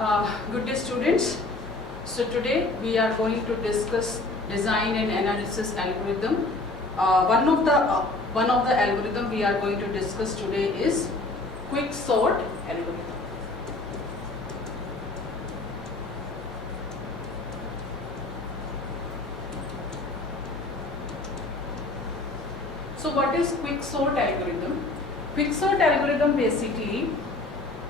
Good day, students. So today we are going to discuss design and analysis algorithm. One of the algorithm we are going to discuss today is quick sort algorithm. So what is quick sort algorithm? Quick sort algorithm basically,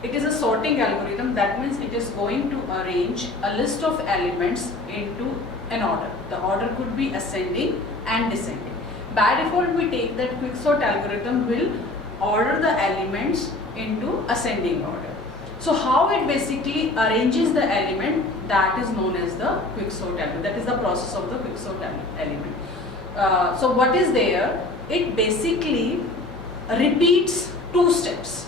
it is a sorting algorithm. That means it is going to arrange a list of elements into an order. The order could be ascending and descending. By default, we take that quick sort algorithm will order the elements into ascending order. So how it basically arranges the element, that is known as the quick sort algorithm. That is the process of the quick sort element. So what is there? It basically repeats two steps.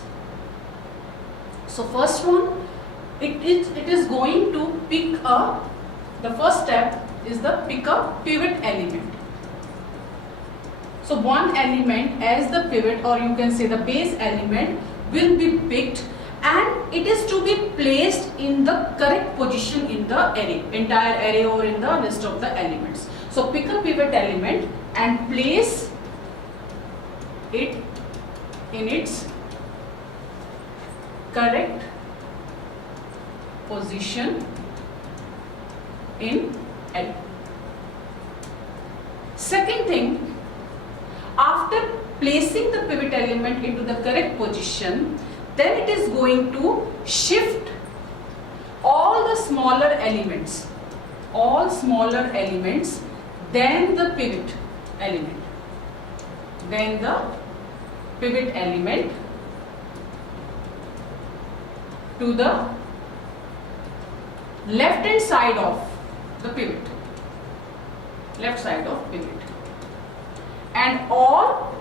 So first one, it is going to pick the first step is the pick a pivot element. So one element as the pivot, or you can say the base element, will be picked and it is to be placed in the correct position in the array, entire array or in the list of the elements. So pick a pivot element and place it in its correct position in array. Second thing, after placing the pivot element into the correct position, then it is going to shift all the smaller elements, then the pivot element, to the left hand side of the pivot, and all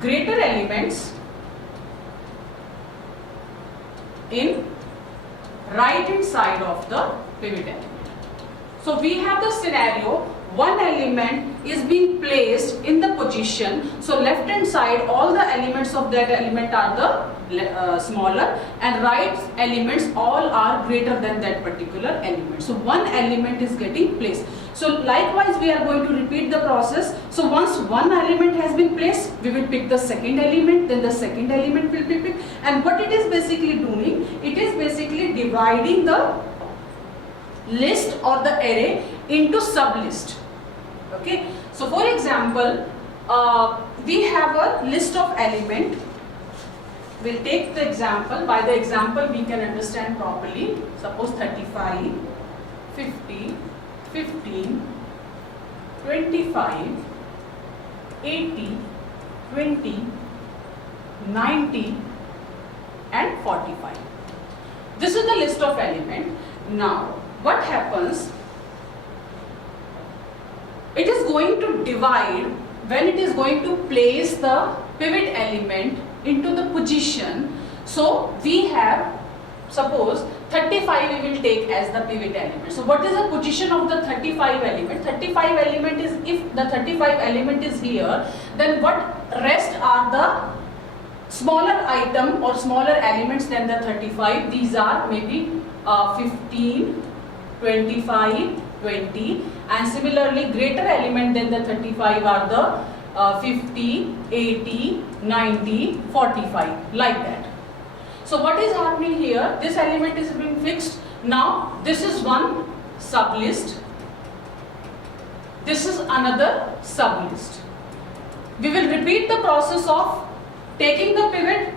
greater elements in right hand side of the pivot element. So we have the scenario, one element is being placed in the position, so left hand side all the elements of that element are the smaller, and right elements all are greater than that particular element. So one element is getting placed. So likewise we are going to repeat the process. So once one element has been placed, we will pick the second element, then the second element will be picked. And what it is basically doing, it is basically dividing the list or the array into sublist. Okay, so for example, we have a list of element. We'll take the example. By the example we can understand properly. Suppose 35, 50, 15, 25, 80, 20, 90 and 45. This is the list of element. Now what happens? It is going to divide when it is going to place the pivot element into the position. So we have, suppose 35 we will take as the pivot element. So what is the position of the 35 element? 35 element is, if the 35 element is here, then what rest are the smaller item or smaller elements than the 35. These are maybe 15, 25, 20, and similarly greater element than the 35 are the 50, 80, 90, 45, like that. So what is happening here? This element is being fixed. Now this is one sublist, this is another sublist. We will repeat the process of taking the pivot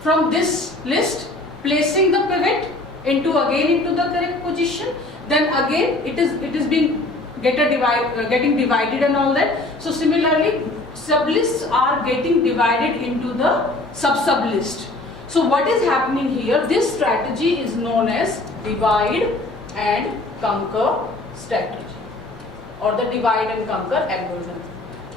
from this list, placing the pivot into the correct position, then again it is being getting divided and all that. So similarly sublists are getting divided into the sub-sublist. So what is happening here? This strategy is known as divide and conquer strategy, or the divide and conquer algorithm.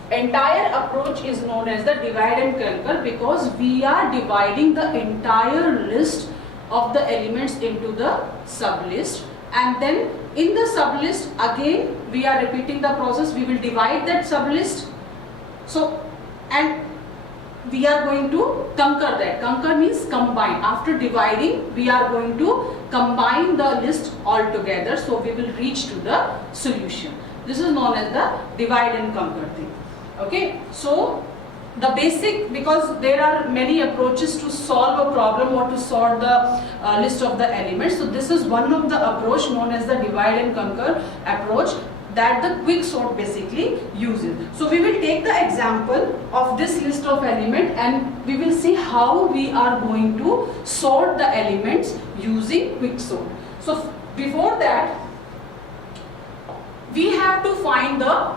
Entire approach is known as the divide and conquer because we are dividing the entire list of the elements into the sublist, and then in the sublist again we are repeating the process. We will divide that sublist. So, and we are going to conquer that. Conquer means combine. After dividing, we are going to combine the list all together. So we will reach to the solution. This is known as the divide and conquer thing. Okay. So the basic, because there are many approaches to solve a problem or to sort the list of the elements. So this is one of the approach known as the divide and conquer approach that the quick sort basically uses. So we will take the example of this list of elements and we will see how we are going to sort the elements using quick sort. So before that, we have to find the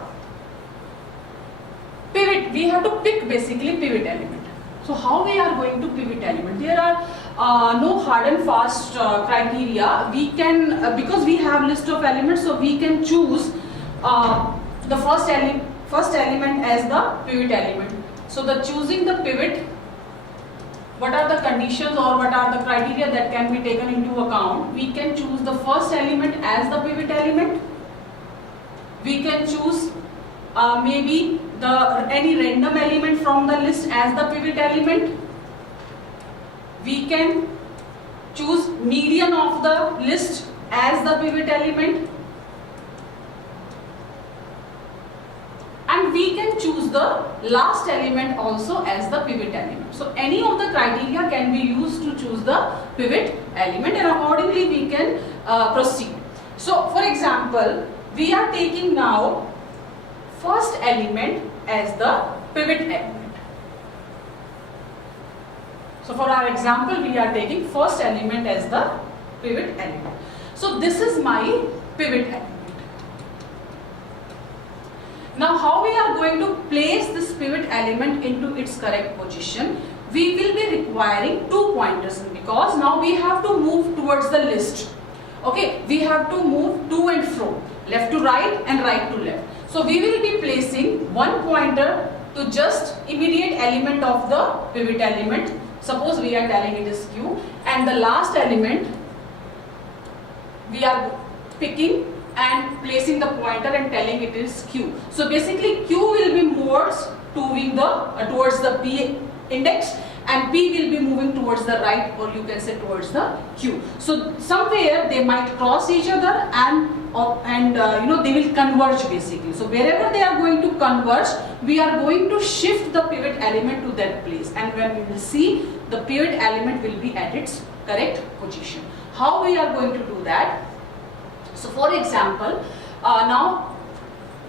pivot. We have to pick basically pivot element. So how we are going to pivot element? There are no hard and fast criteria. We can, because we have list of elements, so we can choose the first element as the pivot element. So the choosing the pivot, what are the conditions or what are the criteria that can be taken into account? We can choose the first element as the pivot element. We can choose maybe any random element from the list as the pivot element. We can choose median of the list as the pivot element. And we can choose the last element also as the pivot element. So any of the criteria can be used to choose the pivot element, and accordingly we can proceed. So for example, we are taking now first element as the pivot element. So for our example, we are taking first element as the pivot element. So this is my pivot element. Now how we are going to place this pivot element into its correct position? We will be requiring 2 pointers, because now we have to move towards the list. Okay, we have to move to and fro, left to right and right to left. So we will be placing one pointer to just immediate element of the pivot element. Suppose we are telling it is Q, and the last element we are picking and placing the pointer and telling it is Q. So basically Q will be towards the P index, and P will be moving towards the right, or you can say towards the Q. So somewhere they might cross each other and they will converge basically. So wherever they are going to converge, we are going to shift the pivot element to that place, and when we will see, the pivot element will be at its correct position. How we are going to do that? So for example, now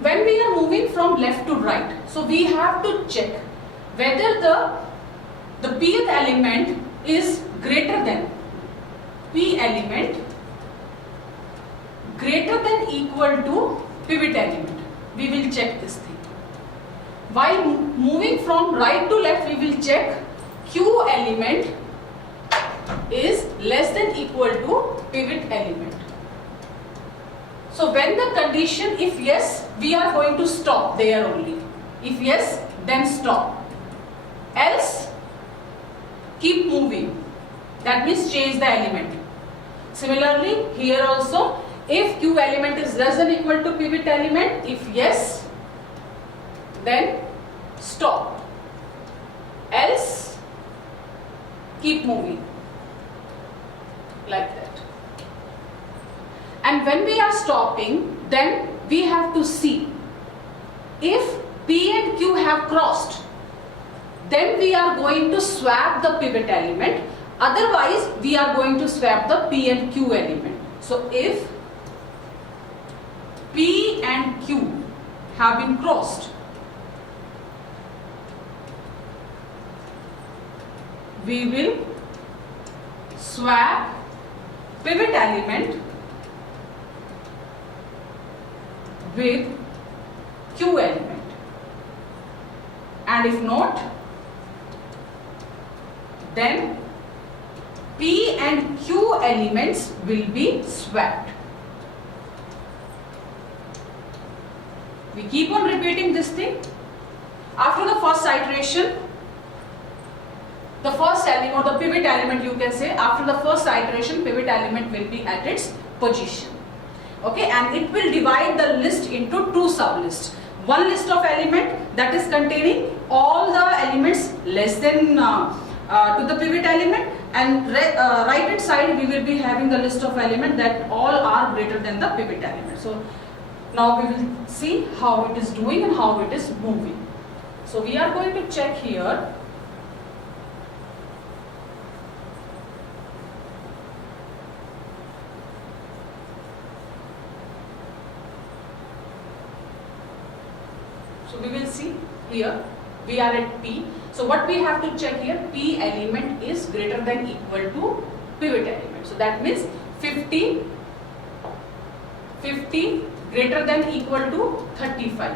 when we are moving from left to right, so we have to check whether the pth element is greater than P element greater than equal to pivot element. We will check this thing. While moving from right to left, we will check Q element is less than equal to pivot element. So when the condition, if yes, we are going to stop there only. If yes, then stop. Else, keep moving. That means change the element. Similarly, here also, if Q element is less than equal to pivot element, if yes, then stop. Else, keep moving. Like that. And when we are stopping, then we have to see if P and Q have crossed, then we are going to swap the pivot element. Otherwise, we are going to swap the P and Q element. So if P and Q have been crossed, we will swap pivot element with Q element, and if not, then P and Q elements will be swapped. We keep on repeating this thing. After the first iteration, the first element, or the pivot element you can say, after the first iteration, pivot element will be at its position. Okay, and it will divide the list into two sublists. One list of element that is containing all the elements less than to the pivot element, and right hand side we will be having the list of elements that all are greater than the pivot element. So now we will see how it is doing and how it is moving. So we are going to check here. So we will see here, we are at P. So what we have to check here, P element is greater than equal to pivot element. So that means 50 greater than equal to 35.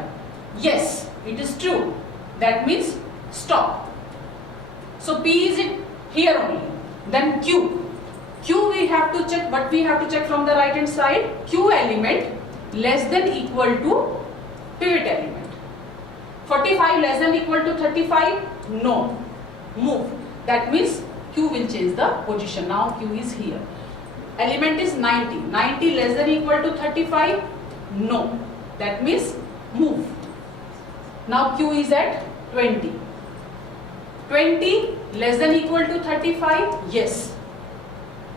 Yes, it is true. That means stop. So P is it here only. Then Q. Q we have to check, but we have to check from the right hand side. Q element less than equal to pivot element. 45 less than equal to 35? No. Move. That means Q will change the position. Now Q is here. Element is 90. 90 less than equal to 35? No. That means move. Now Q is at 20. 20 less than equal to 35? Yes.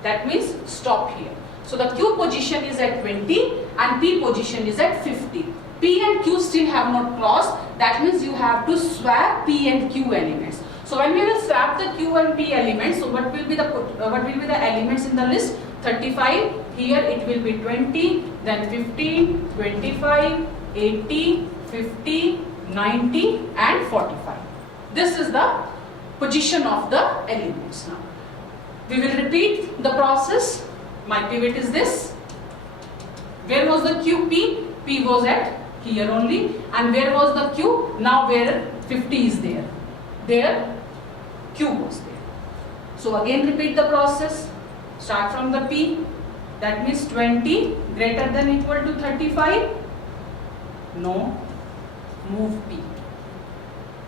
That means stop here. So the Q position is at 20 and P position is at 50. P and Q still have not crossed. That means you have to swap P and Q elements. So when we will swap the Q and P elements, so what will be the elements in the list? 35. Here it will be 20, then 15, 25, 80, 50, 90 and 45. This is the position of the elements. Now we will repeat the process. My pivot is this. Where was the Q? P? P was at here only. And where was the Q? Now where 50 is there. There Q was there. So again repeat the process. Start from the P. That means 20 greater than equal to 35. No. Move P.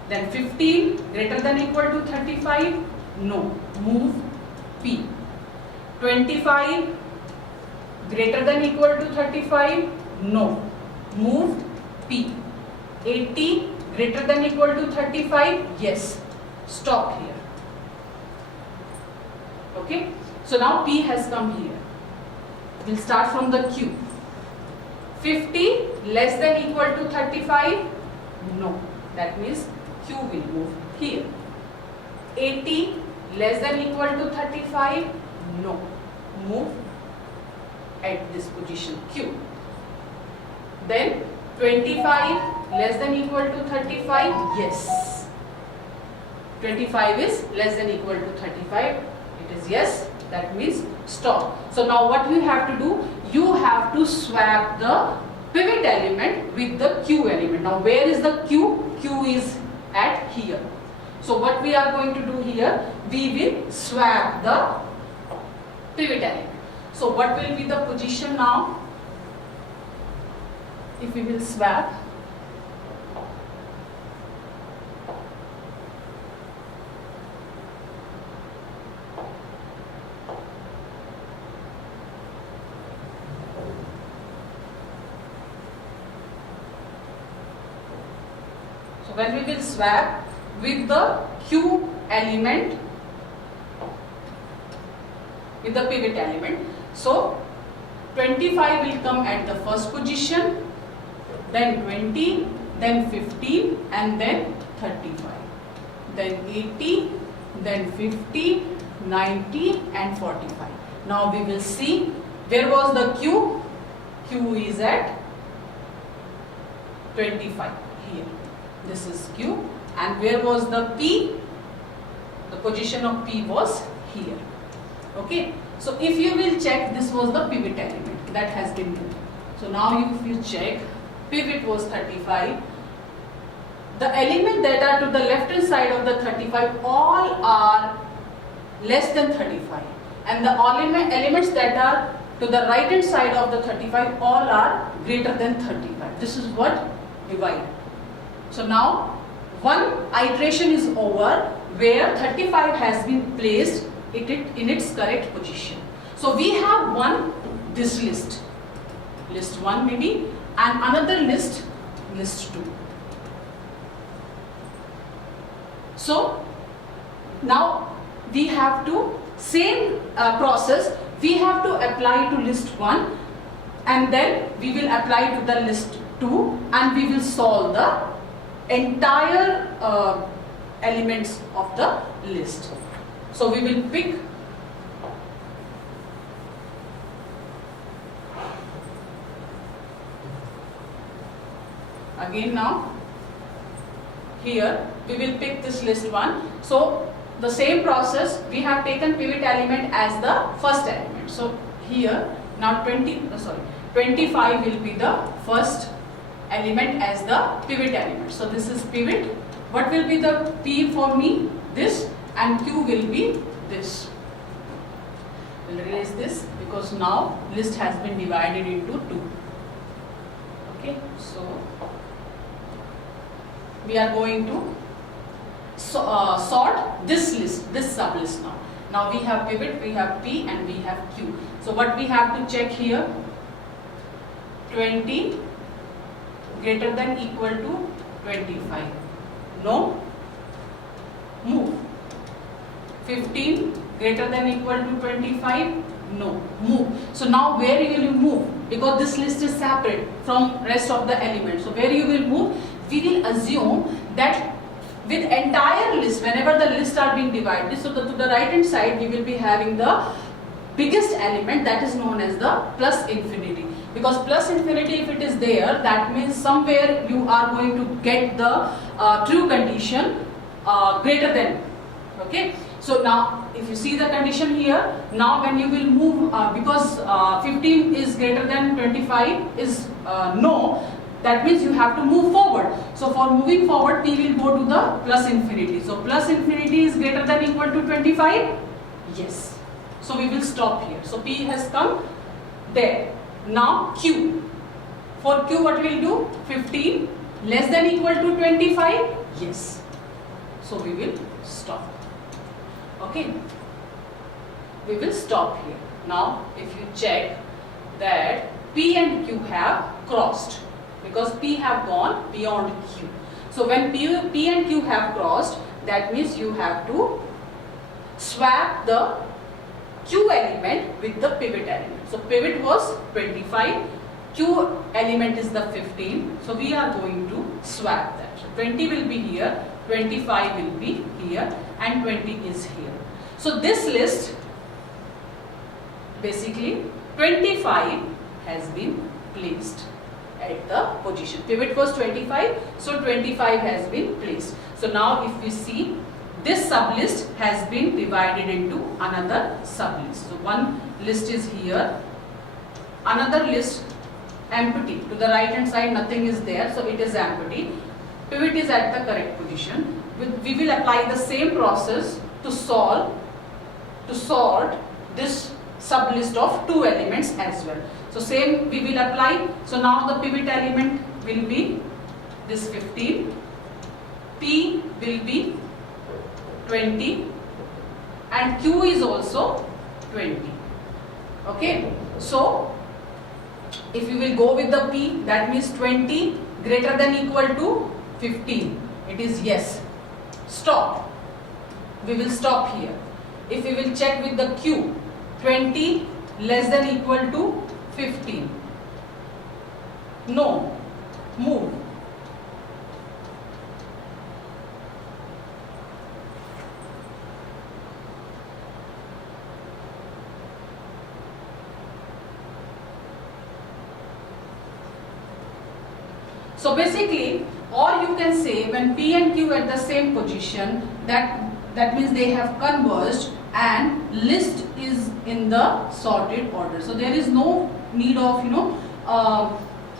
Then 15 greater than equal to 35. No. Move P. 25 greater than equal to 35. No. Move P. 80 greater than equal to 35. Yes. Stop here. Okay. So now P has come here. We'll start from the Q. 50 less than equal to 35. No. That means Q will move here. 80 less than equal to 35. No. Move at this position Q. Then 25 less than equal to 35. Yes. 25 is less than equal to 35. It is yes. That means stop. So now what you have to do? You have to swap the pivot element with the Q element. Now where is the Q? Q is at here. So what we are going to do here? We will swap the pivot element. So what will be the position now? If we will swap, so when we will swap with the Q element, with the pivot element, so 25 will come at the first position, then 20, then 15 and then 35, then 80, then 50, 90 and 45. Now we will see where was the Q? Q is at 25 here. This is Q. And where was the P? The position of P was here. Okay. So if you will check, this was the pivot element that has been moved. So now if you check, pivot was 35. The element that are to the left hand side of the 35 all are less than 35. And the elements that are to the right hand side of the 35 all are greater than 35. This is what divide. So now one iteration is over where 35 has been placed in its correct position. So we have one this list 1 maybe, and another list 2. So now we have to, same process, we have to apply to list 1 and then we will apply to the list 2 and we will solve the entire elements of the list. So we will pick again. Now here we will pick this list 1. So the same process, we have taken pivot element as the first element. So here now 25 will be the first element as the pivot element. So this is pivot. What will be the P for me? This, and Q will be this. We'll erase this because now list has been divided into 2. Okay, so we are going to sort this list, this sub list now. Now we have pivot, we have P and we have Q. So what we have to check here, 20 greater than equal to 25. No. Move. 15 greater than equal to 25. No. Move. So now where you will move? Because this list is separate from rest of the elements. So where you will move? We will assume that with entire list, whenever the lists are being divided, so to the right hand side we will be having the biggest element, that is known as the plus infinity. Because plus infinity, if it is there, that means somewhere you are going to get the true condition greater than. Okay. So now if you see the condition here, now when you will move, because 15 is greater than 25 is no, that means you have to move forward. So for moving forward, P will go to the plus infinity. So plus infinity is greater than equal to 25? Yes. So we will stop here. So P has come there. Now Q. For Q what we will do? 15 less than equal to 25? Yes. So we will stop. Okay. We will stop here. Now if you check that P and Q have crossed, because P have gone beyond Q. So when P and Q have crossed, that means you have to swap the Q element with the pivot element. So pivot was 25, Q element is the 15. So we are going to swap that. So 20 will be here, 25 will be here, and 20 is here. So this list, basically 25 has been placed at the position. Pivot was 25, so 25 has been placed. So now if we see, this sublist has been divided into another sublist. So one list is here, another list empty. To the right hand side nothing is there, so it is empty. Pivot is at the correct position. We will apply the same process to sort this sublist of 2 elements as well. So same we will apply. So now the pivot element will be this 15, P will be 20 and Q is also 20. Okay. So if you will go with the P, that means 20 greater than equal to 15. It is yes. Stop. We will stop here. If we will check with the Q, 20 less than equal to 15. No. Move. So basically, or you can say when P and Q at the same position, that means they have converged and list is in the sorted order. So there is no need of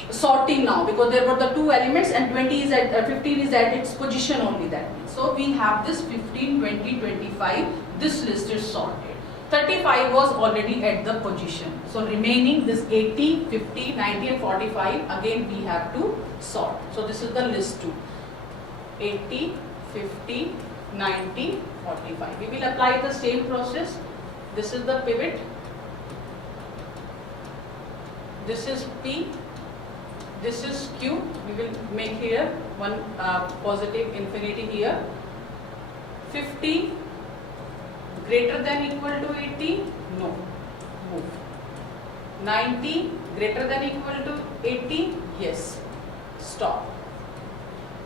sorting now, because there were the 2 elements and 20 is at 15 is at its position only, that means. So we have this 15, 20, 25. This list is sorted. 35 was already at the position. So remaining this 80, 50, 90 and 45, again we have to sort. So this is the list 2. 80, 50, 90, 45. We will apply the same process. This is the pivot. This is P. This is Q. We will make here one positive infinity here. 50 greater than equal to 80, no, move. 90 greater than equal to 80, yes, stop.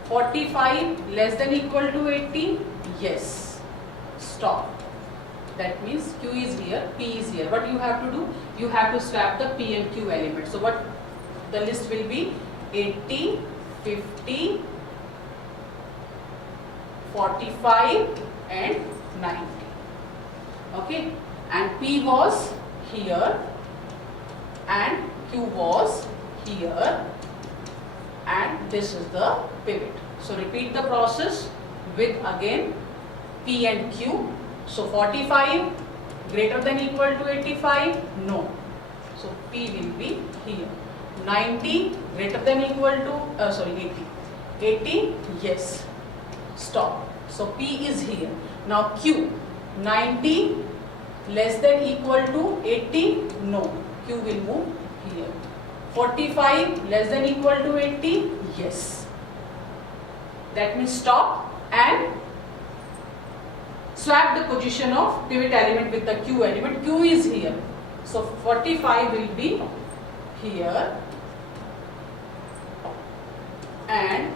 45 less than equal to 80, yes, stop. That means Q is here, P is here. What you have to do? You have to swap the P and Q element. So what the list will be? 80, 50, 45 and 90. Okay, and P was here and Q was here, and this is the pivot. So repeat the process with again P and Q. So 45 greater than equal to 85, no. So P will be here. 90 greater than equal to 80. 80, yes, stop. So P is here. Now Q, 90 less than equal to 80, no. Q will move here. 45 less than equal to 80, yes. That means stop and swap the position of pivot element with the Q element. Q is here. So 45 will be here and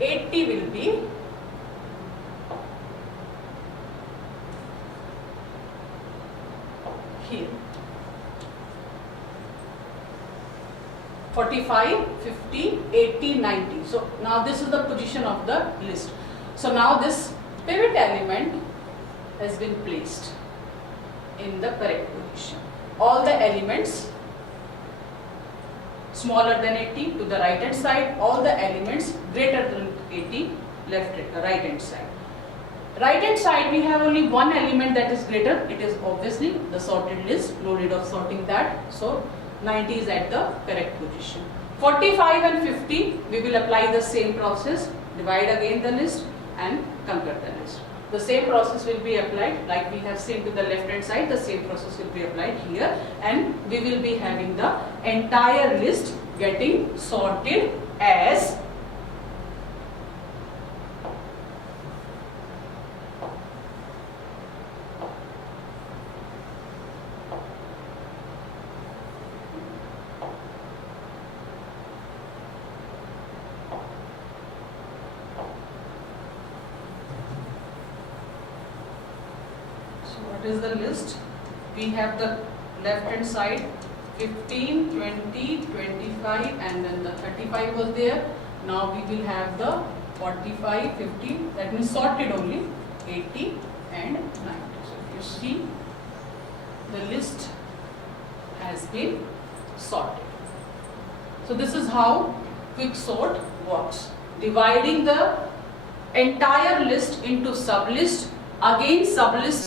80 will be here. 45, 50, 80, 90. So now this is the position of the list. So now this pivot element has been placed in the correct position. All the elements smaller than 80 to the right hand side, all the elements greater than 80 right hand side. Right hand side we have only one element that is greater, it is obviously the sorted list, no need of sorting that. So 90 is at the correct position. 45 and 50 we will apply the same process, divide again the list and convert the list. The same process will be applied like we have seen to the left hand side, the same process will be applied here, and we will be having the entire list getting sorted as what is the list? We have the left hand side 15, 20, 25 and then the 35 was there. Now we will have the 45, 50, that means sorted only, 80 and 90. So if you see, the list has been sorted. So this is how quick sort works. Dividing the entire list into sublist, again sublist